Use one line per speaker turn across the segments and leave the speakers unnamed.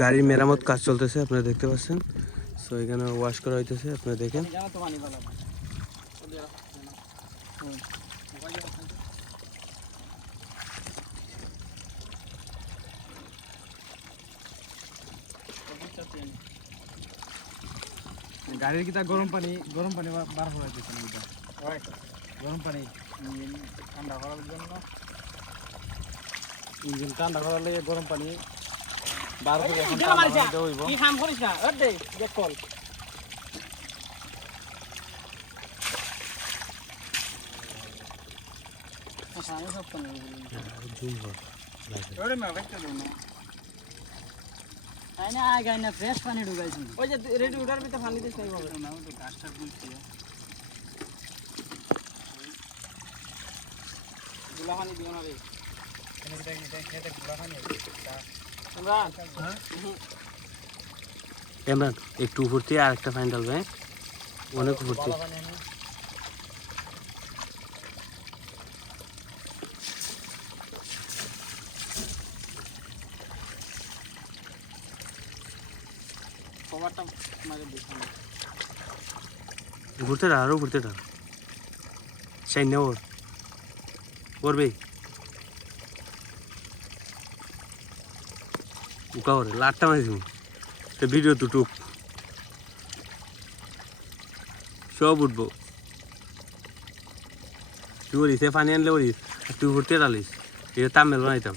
গাড়ির মেরামত কাজ চলতেছে, আপনারা দেখতে পাচ্ছেন। সো এখানে ওয়াশ করা হইতেছে, আপনারা দেখেন।
গাড়ির কিতা গরম পানি গরম পানি বার হয়ে কিতা গরম পানি
ঠান্ডা করার জন্য।
ঠান্ডা করার লাগে গরম পানি বার করে এখন
গেলা
ঠান্ডা
মারিছা।
পানি দেওয়া হইব।
কি কাম করিস না? ওর দে দেখ কল। আমি সব তো
জুম
ওরে মা বাইতে দাও না আই না আই গাই ফ্রেশ পানি ঢুকাইছি। ওই যে রেডি উঠার ভিতরে পানি দিস নাই বাবা না ও তো গাছটা বুঝছি গুলা পানি দিও না রে। আমরা
এমরান একটু উপর থেকে আর একটা ফাইন ডালবে হ্যাঁ? অনেক উপর থেকে
কভারটা মারে দিস
ঘুরতে ডাল আরও ঘুরতে ডাল চাই না ওর করবে উকা ওরে লাটটা মারি তুমি তো ভিডিও দুটুক সব উঠবো। তুই বলিস পানি আনলে বলিস, আর তুই ঘুরতে ডালিস এটা তামিল বানাইতাম।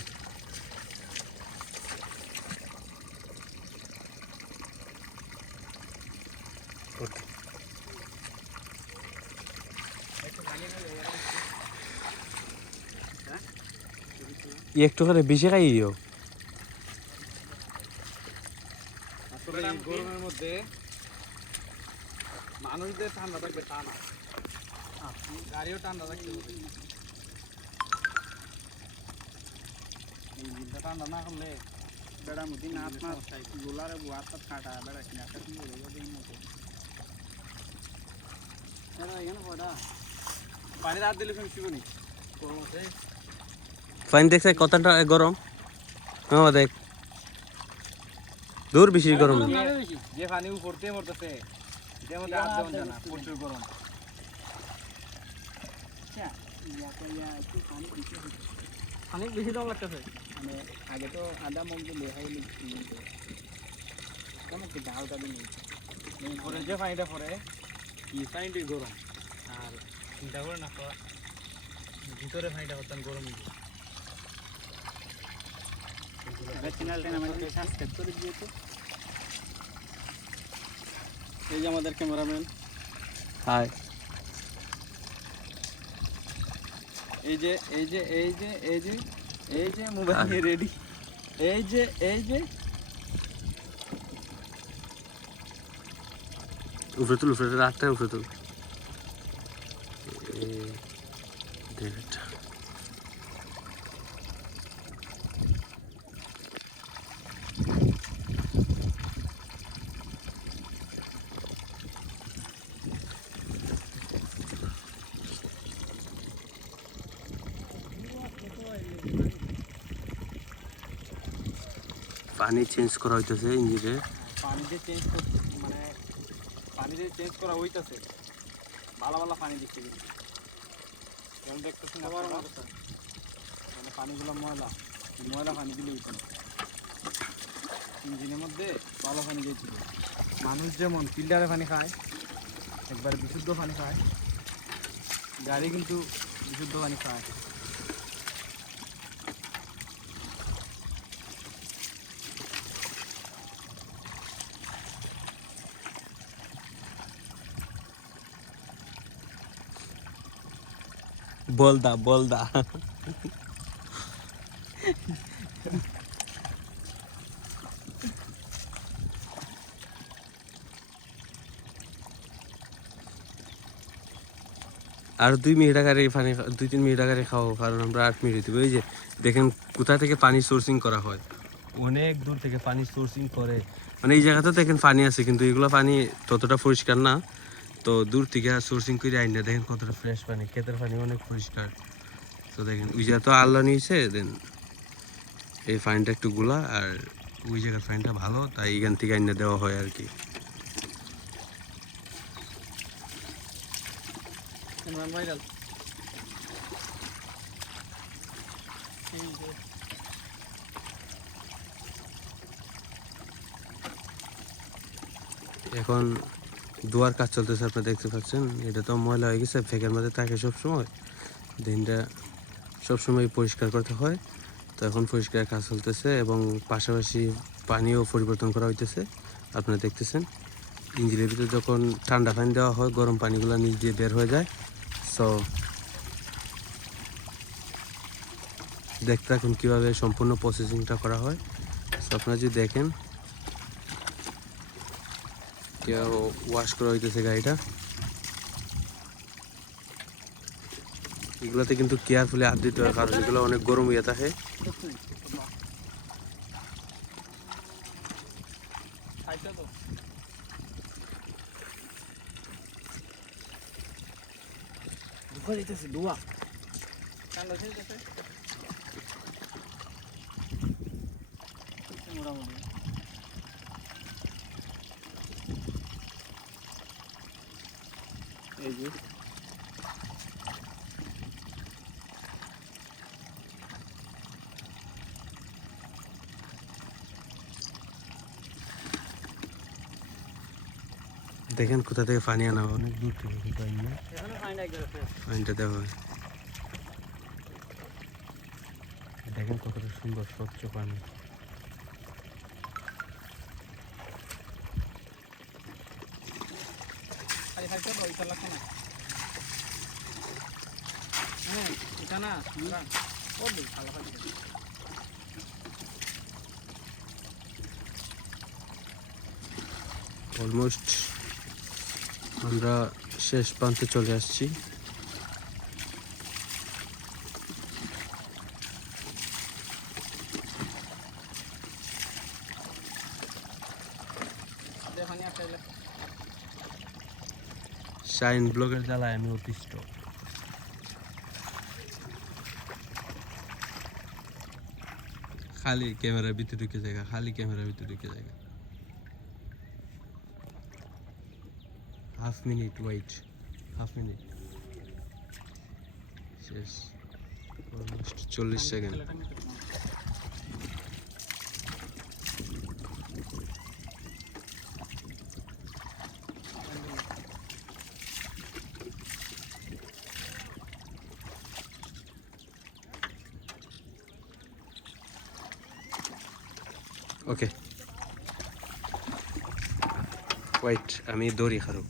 একটু করে বেশি খাইও
আসলে গরমের মধ্যে মানুষদের ঠান্ডা থাকবে তা না। গাড়িও ঠান্ডা থাকতে হবে। ইঞ্জিনটা ঠান্ডা না করলে
বেড়া মুদি না আপনার গোলারে বুয়ার তো কাটা বেড়া কিনা কাটি হয়ে যাবে মতো এরা এখানে পড়া
পানি রাত দিলে তুমি গরম আছে।
ফাইন দেখছে কতটা গরম। মামা দেখ। দূর বেশি গরম।
যে পানি উপরতে মরতেছে এটার মধ্যে হাত দেওয়া যায় না প্রচুর গরম।
আচ্ছা ইয়া করিয়া বেশি দাম লাগতেছে। মানে আগে তো আদা মগ দিলে হাই কেমন কি ডালটা দিন
উপরে যে পানিটা গরম। আর চিন্তা করে না তো ভিতরে পানিটা হতাম গরম
চ্যানেলটা আমাদের সাবস্ক্রাইব করে দিয়েছে এই যে আমাদের ক্যামেরাম্যান
হাই
এই যে এই যে এই যে এই যে এই যে মোবাইল রেডি এই যে এই যে।
উপরে তুল উপরে তুল আটটা উপরে তুল পানি চেঞ্জ করা হইতেছে ইঞ্জিনের
পানি দিয়ে চেঞ্জ মানে পানি দিয়ে চেঞ্জ করা হইতাছে ভালো ভালো পানি দিচ্ছে কিন্তু। দেখতেছেন আপনারা, মানে পানিগুলো ময়লা ময়লা পানি দিলে হইতো না। ইঞ্জিনের মধ্যে ভালো পানি দিয়েছিল।
মানুষ যেমন ফিল্টারে পানি খায় একবার বিশুদ্ধ পানি খায় গাড়ি কিন্তু বিশুদ্ধ পানি খায়।
বলদা বলদা। আর দুই মিনিট আগে পানি দুই তিন মিনিট আগে খাও কারণ আমরা আট মিনিট দিব এই যে দেখেন কোথা থেকে পানি সোর্সিং করা হয়? অনেক দূর থেকে পানি সোর্সিং করে। মানে এই জায়গাতে দেখেন পানি আছে কিন্তু এগুলো পানি ততটা পরিষ্কার না। তো দূর থেকে সোর্সিং করে আইন দেখেন কতটা ফ্রেশ পানি ক্ষেতের পানি অনেক পরিষ্কার। তো দেখেন ওই যে তো আল্লাহ নিয়েছে দেন এই ফাইনটা একটু গুলা আর ওই জায়গার ফাইনটা ভালো তাই এখান থেকে আইনে দেওয়া হয় আর কি। এখন দুয়ার কাজ চলতেছে আপনি দেখতে পাচ্ছেন। এটা তো ময়লা হয়ে গেছে ফেকের মধ্যে থাকে সবসময়। দিনটা সবসময় পরিষ্কার করতে হয়। তো এখন পরিষ্কার কাজ চলতেছে এবং পাশাপাশি পানিও পরিবর্তন করা হইতেছে, আপনারা দেখতেছেন। ইঞ্জিনের ভিতরে যখন ঠান্ডা পানি দেওয়া হয়, গরম পানিগুলো নিচ দিয়ে বের হয়ে যায়। সো দেখতে এখন কীভাবে সম্পূর্ণ প্রসেসিংটা করা হয়। সো আপনারা যদি দেখেন কেউ ওয়াশ করা হইতেছে গাড়িটা। এগুলোতে কিন্তু কেয়ারফুলি হাত দিতে হয় কারণ এগুলো অনেক গরম হয়ে থাকে
মোটামুটি।
এই যে
দেখেন কোথা থেকে পানি আনা হয় অনেক দূর থেকে না পানিটা দেওয়া হয়। দেখেন কতটা সুন্দর স্বচ্ছ পানি।
হ্যাঁ
অলমোস্ট আমরা শেষ প্রান্তে চলে আসছি
দে পানি আসলে
শাইন ব্লগের জ্বালায় আমি অতিষ্ঠ। খালি ক্যামেরার ভিতরে ঢুকে জায়গা খালি ক্যামেরার ভিতরে ঢুকে জায়গা। Half minute wait half minute. শেষ। অলমোস্ট চল্লিশ সেকেন্ড ওকে ওয়াইট আমি দড়ি খারো।